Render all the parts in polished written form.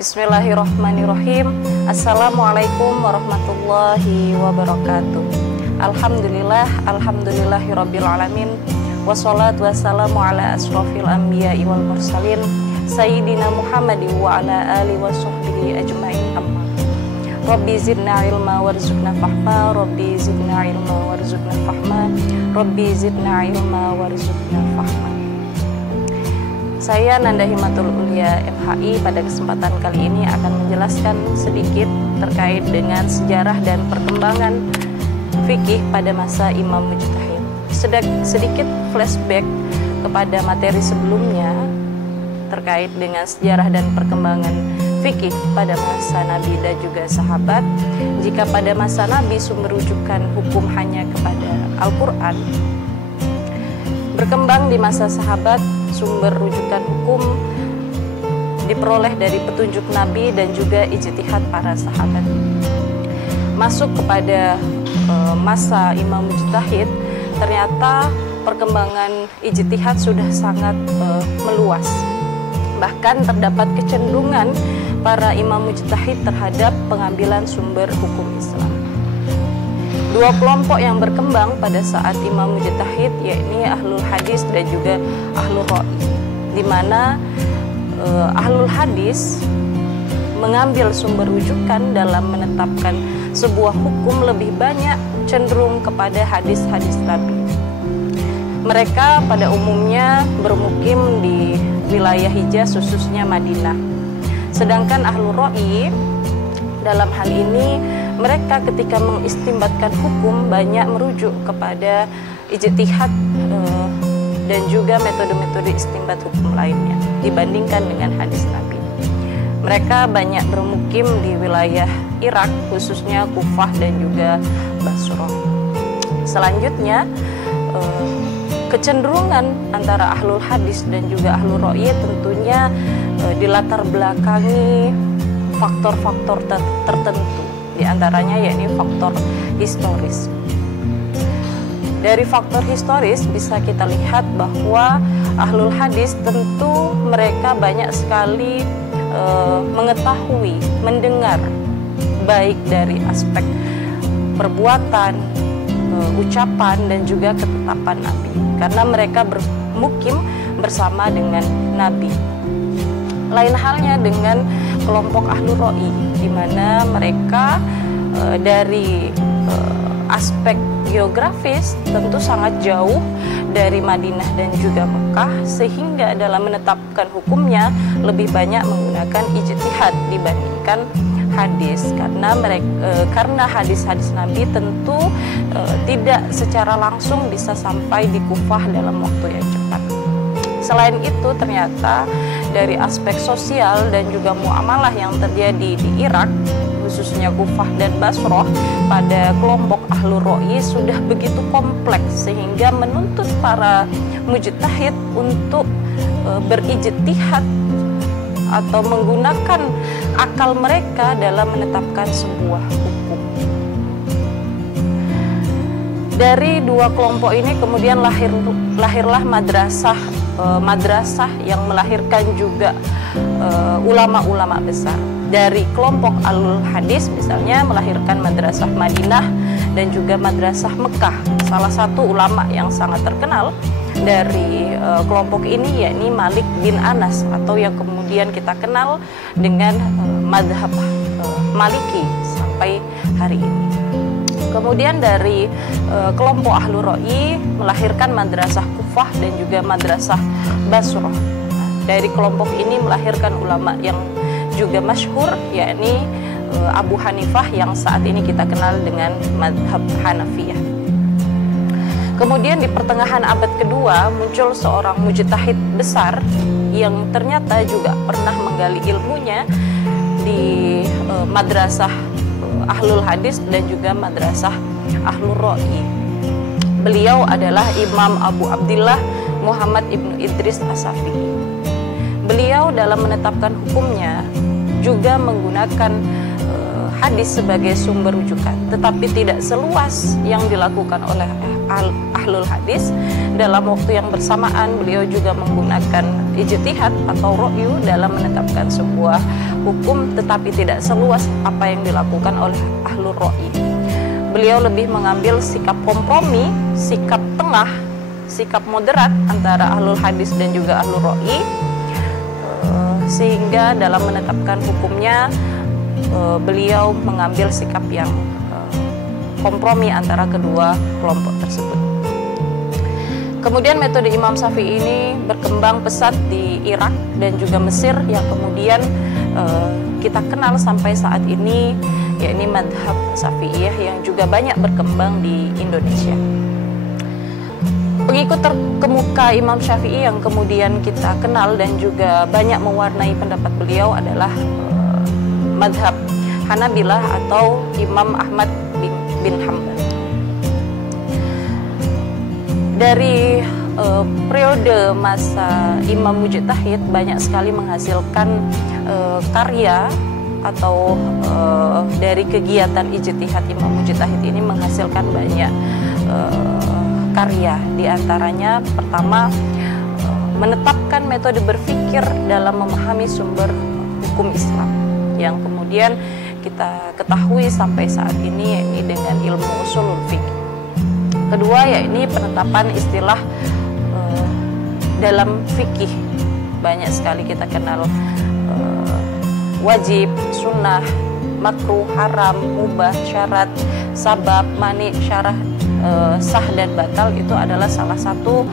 Bismillahirrahmanirrahim. Assalamualaikum warahmatullahi wabarakatuh. Alhamdulillahirabbil alamin. Wassalatu wassalamu ala asrofil anbiya'i wal mursalin Sayyidina Muhammadin wa ala alihi wa sahbihi ajma'in amma. Rabbi zidna ilma warzuqna fahma. Rabbi zidna ilma warzuqna fahma. Rabbi zidna ilma warzuqna fahma. Saya Nanda Himatul Ulia MHI pada kesempatan kali ini akan menjelaskan sedikit terkait dengan sejarah dan perkembangan fikih pada masa Imam Mujtahid. Sedikit flashback kepada materi sebelumnya terkait dengan sejarah dan perkembangan fikih pada masa Nabi dan juga sahabat. Jika pada masa Nabi sumber rujukan hukum hanya kepada Al-Quran, berkembang di masa sahabat sumber rujukan hukum diperoleh dari petunjuk Nabi dan juga ijtihad para sahabat. Masuk kepada masa Imam Mujtahid, ternyata perkembangan ijtihad sudah sangat meluas. Bahkan terdapat kecenderungan para imam mujtahid terhadap pengambilan sumber hukum Islam. Dua kelompok yang berkembang pada saat Imam Mujtahid, yakni Ahlul Hadis dan juga Ahlul Ra'i, di mana Ahlul Hadis mengambil sumber rujukan dalam menetapkan sebuah hukum lebih banyak cenderung kepada hadis-hadis Nabi. Mereka pada umumnya bermukim di wilayah Hijaz, khususnya Madinah. Sedangkan Ahlul Ra'i dalam hal ini mereka ketika mengistimbatkan hukum banyak merujuk kepada ijtihad dan juga metode-metode istimbat hukum lainnya dibandingkan dengan hadis Nabi. Mereka banyak bermukim di wilayah Irak, khususnya Kufah dan juga Basrah. Selanjutnya, kecenderungan antara Ahlul Hadis dan juga Ahlul Ra'i tentunya dilatar belakangi faktor-faktor tertentu, di antaranya yakni faktor historis. Dari faktor historis bisa kita lihat bahwa Ahlul Hadis tentu mereka banyak sekali mengetahui, mendengar baik dari aspek perbuatan, ucapan dan juga ketetapan Nabi, karena mereka bermukim bersama dengan Nabi. Lain halnya dengan kelompok Ahlul Ra'i, di mana mereka dari aspek geografis tentu sangat jauh dari Madinah dan juga Mekah, sehingga dalam menetapkan hukumnya lebih banyak menggunakan ijtihad dibandingkan hadis, karena hadis-hadis Nabi tentu tidak secara langsung bisa sampai di Kufah dalam waktu yang cepat. Selain itu, ternyata dari aspek sosial dan juga muamalah yang terjadi di Irak, khususnya Kufah dan Basrah, pada kelompok Ahlul Ra'i sudah begitu kompleks sehingga menuntut para mujtahid untuk berijtihad atau menggunakan akal mereka dalam menetapkan sebuah hukum. Dari dua kelompok ini kemudian lahirlah madrasah yang melahirkan juga ulama-ulama besar. Dari kelompok Ahlul Hadis misalnya melahirkan madrasah Madinah dan juga madrasah Mekah. Salah satu ulama yang sangat terkenal dari kelompok ini yakni Malik bin Anas, atau yang kemudian kita kenal dengan madhab Maliki sampai hari ini. Kemudian dari kelompok Ahlul Ra'i melahirkan madrasah Kufah dan juga madrasah Basrah. Dari kelompok ini melahirkan ulama yang juga masyhur, yakni Abu Hanifah yang saat ini kita kenal dengan madhab Hanafiyah. Kemudian di pertengahan abad kedua muncul seorang mujtahid besar yang ternyata juga pernah menggali ilmunya di madrasah Ahlul Hadis dan juga madrasah Ahlul Ra'i. Beliau adalah Imam Abu Abdillah Muhammad ibnu Idris As-Syafi'i. Beliau dalam menetapkan hukumnya juga menggunakan hadis sebagai sumber rujukan, tetapi tidak seluas yang dilakukan oleh ahlul hadis. Dalam waktu yang bersamaan beliau juga menggunakan ijtihad atau ra'yu dalam menetapkan sebuah hukum, tetapi tidak seluas apa yang dilakukan oleh ahlul ra'yi. Beliau lebih mengambil sikap kompromi, sikap tengah, sikap moderat antara ahlul hadis dan juga ahlul ra'yi, sehingga dalam menetapkan hukumnya beliau mengambil sikap yang kompromi antara kedua kelompok tersebut. Kemudian metode Imam Syafi'i ini berkembang pesat di Irak dan juga Mesir, yang kemudian kita kenal sampai saat ini, yakni madhab Syafi'iyah yang juga banyak berkembang di Indonesia. Pengikut terkemuka Imam Syafi'i yang kemudian kita kenal dan juga banyak mewarnai pendapat beliau adalah madhab Hanabilah atau Imam Ahmad bin Hanbal. Dari periode masa Imam Mujtahid banyak sekali menghasilkan karya atau dari kegiatan ijtihad Imam Mujtahid ini menghasilkan banyak karya. Di antaranya pertama, menetapkan metode berpikir dalam memahami sumber hukum Islam yang kemudian kita ketahui sampai saat ini, yakni dengan ilmu usulul fiqh. Kedua, yakni penetapan istilah dalam fikih. Banyak sekali kita kenal wajib, sunnah, makruh, haram, mubah, syarat, sabab, mani, syarah, sah dan batal. Itu adalah salah satu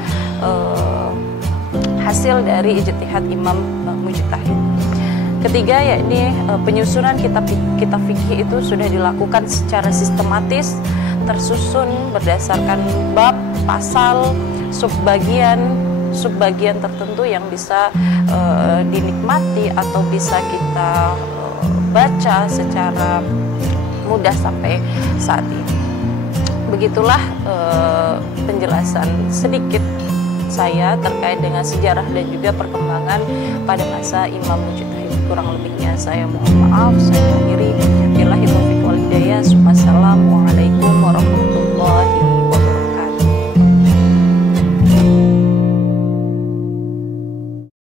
hasil dari ijtihad Imam Mujtahid. Ketiga, yakni penyusunan kitab fikih itu sudah dilakukan secara sistematis, tersusun berdasarkan bab, pasal, subbagian tertentu yang bisa dinikmati atau bisa kita baca secara mudah sampai saat ini. Begitulah penjelasan sedikit saya terkait dengan sejarah dan juga perkembangan pada masa Imam Mujtahid. Kurang lebihnya saya mohon maaf. Saya akhiri.